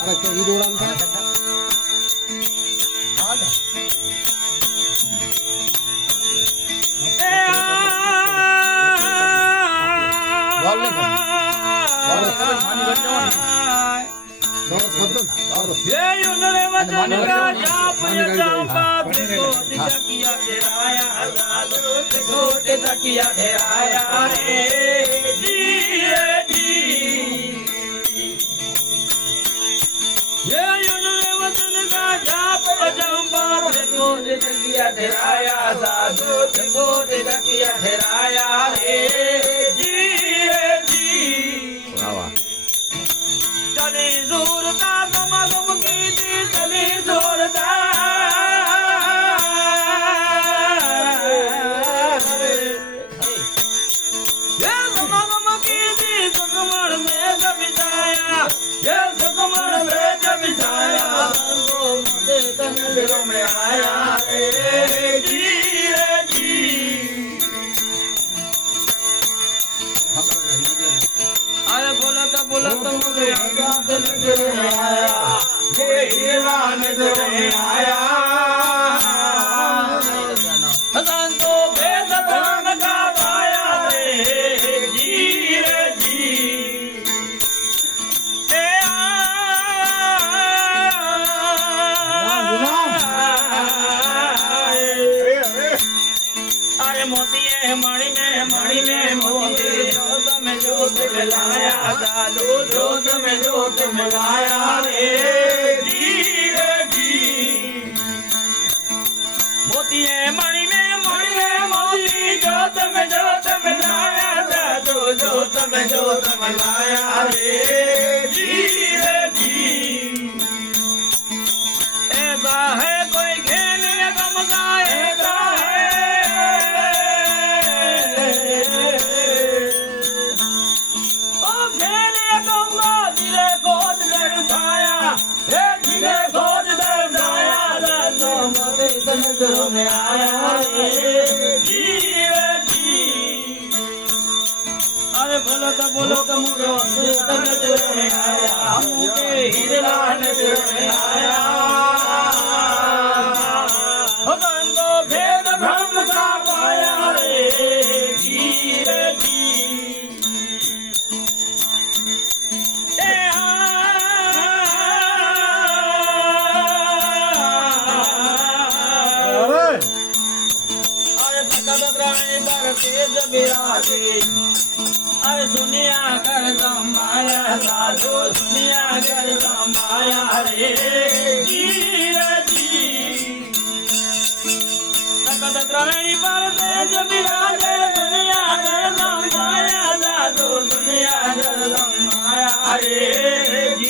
ಅದಕ್ಕೆ ಇದು ಅಂತ किया घेराया रे ठहराया साधु त्रिकोट तकिया ठहराया रे। जी रे जी चले ज़ोर का समागम की थी चले ज़ोर का सुगमण में जब जाया। ये सुगमण में जब जाया। तन दिलों में आया। આયા જે હીરાન તમે આયા હજાંતો ભેદ ધન કા પાયા રે ગીરે જી એ મોતી મણી મે મણી મે મોતી जोत में जोत मिलाया साधु जोत में जोत मिलाया रे जी रे जी मोती है मणि में मणि में मोती जोत में जोत मिलाया साधु जोत में जोत मिलाया रे આવે બોલો તો બોલો તો अरे सुनिया कर माया साधु सुनिया कर माया रे। भगवद्राणी पर तेज विराजे सुनिया कर माया साधु सुनिया कर माया रे।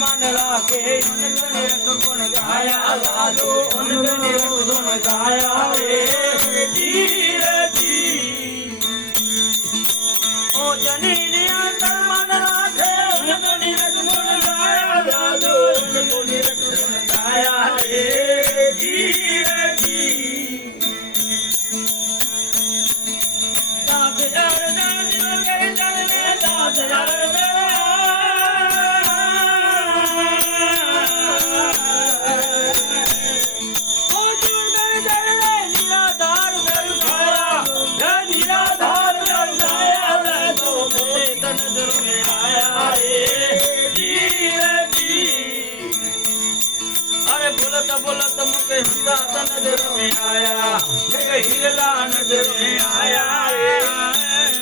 મન લાગે અનગણે તો ગુણ ગાયા લાલો અનગણે તો ગુણ ગાયા રે. હીરા નજર મેં આયા હીરલા નજર મેં આયા.